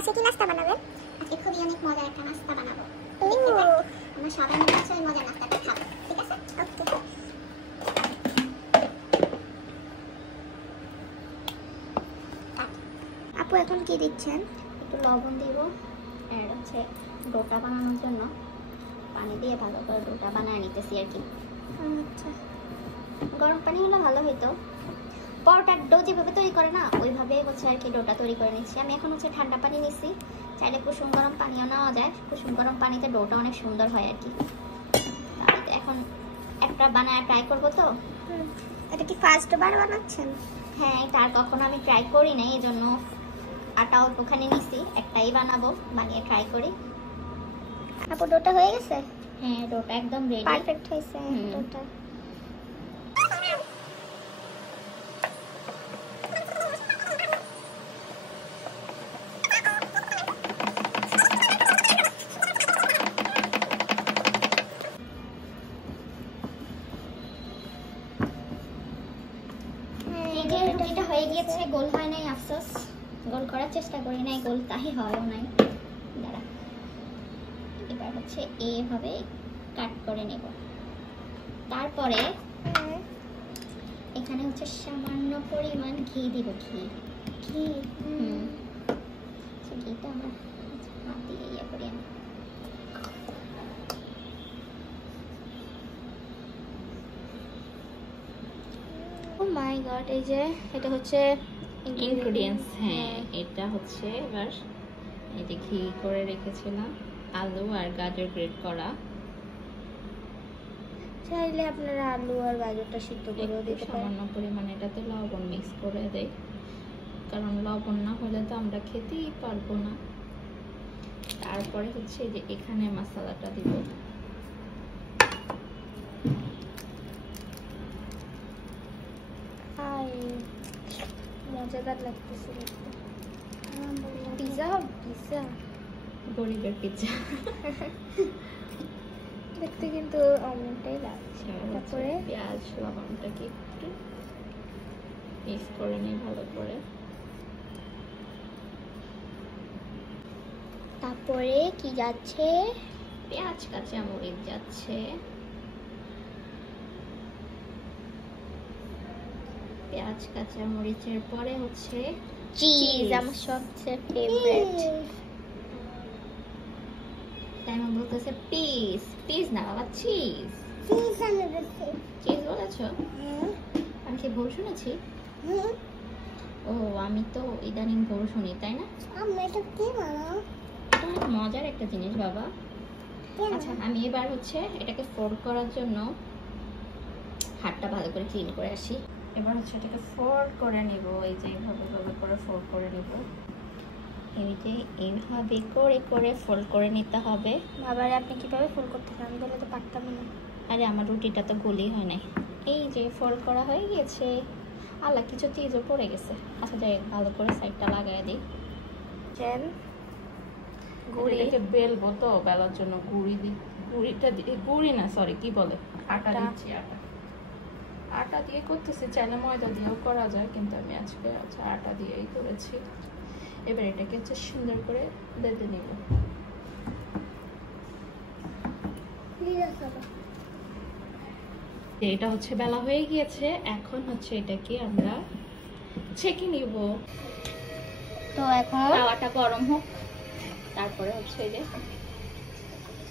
আজকে কি নাস্তা বানাবেন? আজকে খুবই অনেক মজার একটা নাস্তা বানাবো। আমরা সবাই মিলে আজকে ওই মজার নাস্তাটা খাবো, ঠিক আছে? ওকে। আপু এখন কি দিচ্ছেন? একটু লবণ দিব, আর হচ্ছে ডোটা বানানোর জন্য পানি দিয়ে ভালো করে ডোটা বানিয়ে নিতেছি আর কি। আচ্ছা, গরম পানি হলে ভালো হতো। পরোটার ডো যেভাবে তৈরি করে না ওইভাবে হচ্ছে আর কি ডোটা তৈরি করে নিচ্ছি। আমি এখন হচ্ছে ঠান্ডা পানি নিচ্ছি, চাইলে কুসুম গরম পানিও নেওয়া যায়। কুসুম গরম পানিতে ডোটা অনেক সুন্দর হয় আর কি। আমি তো এখন একটা বানায় ট্রাই করবো তো। এটা কি ফার্স্ট বার বানাচ্ছেন? হ্যাঁ, এটা আর কখনো আমি ট্রাই করি নাই, এই জন্য আটা অল্পখানি নিচ্ছি, একটাই বানাবো, বানিয়ে ট্রাই করি। আপু ডোটা হয়ে গেছে? হ্যাঁ, ডোটা একদম রেডি, পারফেক্ট হয়েছে ডোটা। রুটিটা হয়ে গিয়েছে, গোল হয় নাই, আফসোস। গোল করার চেষ্টা করি নাই, গোল তাই হয়ও নাই। দাঁড়া, এবার হচ্ছে এইভাবে কাট করে নেব। তারপরে এখানে হচ্ছে সামান্য পরিমাণ ঘি দিব। ঘি ঘিটা আমার হাত দিয়ে ইয়ে করি আমি। ও মাই গড, এই যে এটা হচ্ছে ইনগ্রেডিয়েন্টস। হ্যাঁ, এটা হচ্ছে এবার এই যে ঘি করে রেখেছিলাম, আলু আর গাজর গ্রেট করা। চাইলে আপনারা আলু আর গাজরটা সিদ্ধ করেও দিতে পারেন। সামান্য পরিমাণে এটাতে লবণ মিক্স করে দেই, কারণ লবণ না হলে তো আমরা খেতেই পারবো না। তারপরে হচ্ছে যে এখানে মশলাটা দিব। মজাদার লাগতেছে দেখতে। পিজা পিজা গরিবের পিৎজা দেখতে কিন্তু অনেকটাই লাগছে। তারপরে পেঁয়াজ লবণটাকে একটু মিক্স করে নিই ভালো করে। তারপরে কি যাচ্ছে? পেঁয়াজ কাঁচা মরিচ যাচ্ছে। পেঁয়াজ কাঁচা মরিচের পরে হচ্ছে চিজ, আমার সবচেয়ে ফেভারিট। তাই আমি বলতেছে পিস পিস না বাবা, চিজ। চিজ বলেছো? আমি কি ভুল শুনেছি? ও, আমি তো ইদানিং ভুল শুনি, তাই না? এটা কি বানাও? এটা অনেক মজার একটা জিনিস বাবা। আচ্ছা, আমি এবার হচ্ছে এটাকে ফোল্ড করার জন্য হাতটা ভালো করে ক্লিন করে আসি। এবার হচ্ছে এটাকে ফোল্ড করে নিব, এই যে এইভাবে ভালো করে ফোল্ড করে নিব। এই যে এইভাবে করে করে ফোল্ড করে নিতে হবে। বাবারে, আপনি কিভাবে ফোল্ড করতেছেন? আমি বলে তো পারতাম না। আরে আমার রুটিটা তো গোলই হয় নাই। এই যে ফোল্ড করা হয়ে গিয়েছে। আল্লাহ, কিছু চিজও পড়ে গেছে। আচ্ছা, যাই ভালো করে সাইডটা লাগাই দিই। চেন গুড়িটাকে বেলবো তো, বেলার জন্য গুড়িটা দিয়ে, গুড়ি না সরি, কি বলে, আটা দিচ্ছি। আটা দিয়ে করতেছি, চাইলে ময়দা দিয়েও করা যায়, কিন্তু আমি আজকে আটা দিয়েই করেছি। এবার এটাকে হচ্ছে সুন্দর করে বেঁধে নিব। এটা হচ্ছে বেলা হয়ে গিয়েছে, এখন হচ্ছে এটাকে আমরা ছেঁকে নিব। তো এখন তাওয়াটা গরম হোক, তারপরে হচ্ছে এই যে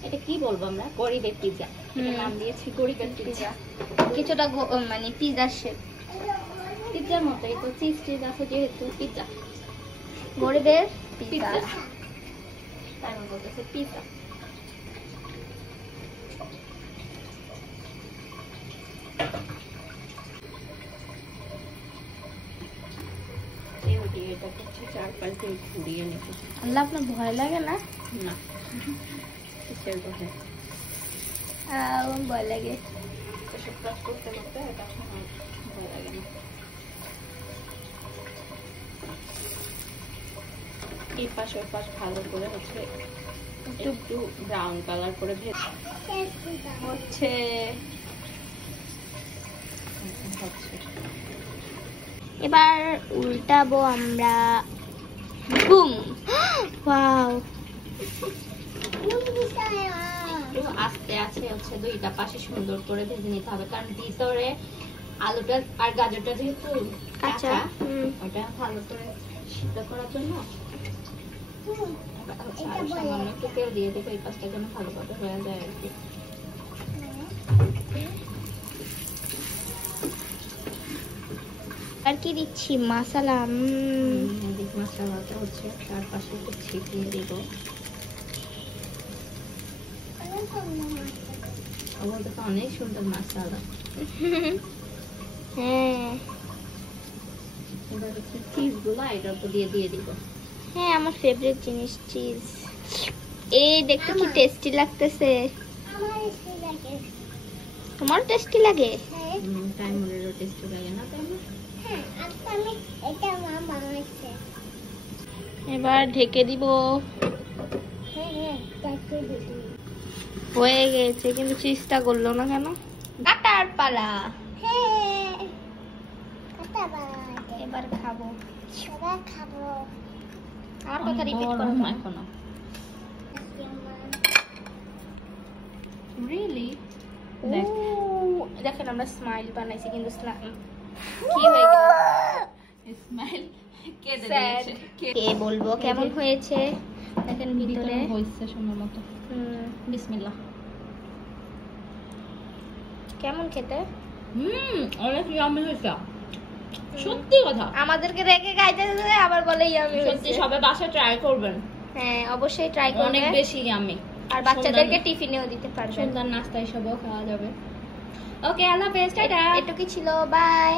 এটা কি বলবো আমরা, গরিবের পিৎজা। এটা নাম দিয়েছি গরিবের পিৎজা। কিছুটা মানে পিজা শেপ, পিৎজার মতোই তো, চিজ টিজ আছে যেহেতু, পিৎজা গরিবের পিৎজা, পিজা। তাই আমি বলতেছি পিৎজা। এটাকে হচ্ছে চারপাশ দিয়ে ঘুরিয়ে নিতে। আল্লাহ, আপনার ভয় লাগে না? না, কিসের ভয়? ভয় লাগে। এসব কাজ করতে করতে এটা ভয় লাগে না। এই পাশ ওই পাশ ভালো করে হচ্ছে একটু ব্রাউন কালার করে ভেজে হচ্ছে। এবার উল্টাবো আমরা। বুম! আস্তে আছে হচ্ছে দুইটা পাশে সুন্দর করে ভেজে নিতে হবে, কারণ ভিতরে আলুটা আর গাজরটা যেহেতু আচ্ছা, কাঁচা, হুম। ওটা ভালো করে সিদ্ধ করার জন্য আর সামান্য একটু তেল দিয়ে দেবো এই পাশটা যেন ভালোভাবে হয়ে যায় আর কি। আর কি দিচ্ছি মশলা? এদিক মশলাটা হচ্ছে তার পাশে একটু ছিটিয়ে দিব। ওগুলো তো অনেক সুন্দর মশলা। হ্যাঁ এবার হচ্ছে চিজগুলো এটার উপর দিয়ে দিয়ে দিব। হ্যাঁ, আমার ফেভারিট জিনিস চিজ। এই দেখতে কি টেস্টি লাগতেছে। তোমার টেস্টি লাগে? টাইমরেরও টেস্টি লাগে না তাই না? এবার ঢেকে দিব। হয়ে গেছে, কিন্তু চিজটা করলো না কেন? কাটার পালা। এবার খাবো। আমার কথা রিপিট করো গরম না। এখনো। রিয়েলি? দেখেন আমরা স্মাইল বানাইছি, কিন্তু কি হয়ে গেল? স্মাইল কে Sad. দিয়েছে? কে বলবো কেমন হয়েছে? দেখেন ভিতরে ভিতরে হইছে সুন্দর মতো। বিসমিল্লাহ। কেমন খেতে? অনেক ইয়ামি হয়েছে। সত্যি কথা। আমাদেরকে রেখে খাইতে দিতে আবার বলে ইয়ামি সত্যি হয়েছে। সবাই বাসায় ট্রাই করবেন। হ্যাঁ, অবশ্যই ট্রাই অনেক করবেন। বেশি ইয়ামি। আর বাচ্চাদেরকে টিফিনেও দিতে পারবেন। সুন্দর নাস্তা হিসেবেও খাওয়া যাবে। ওকে, আল্লাহ হাফেজ, টাটা। এটুকুই ছিল, বাই।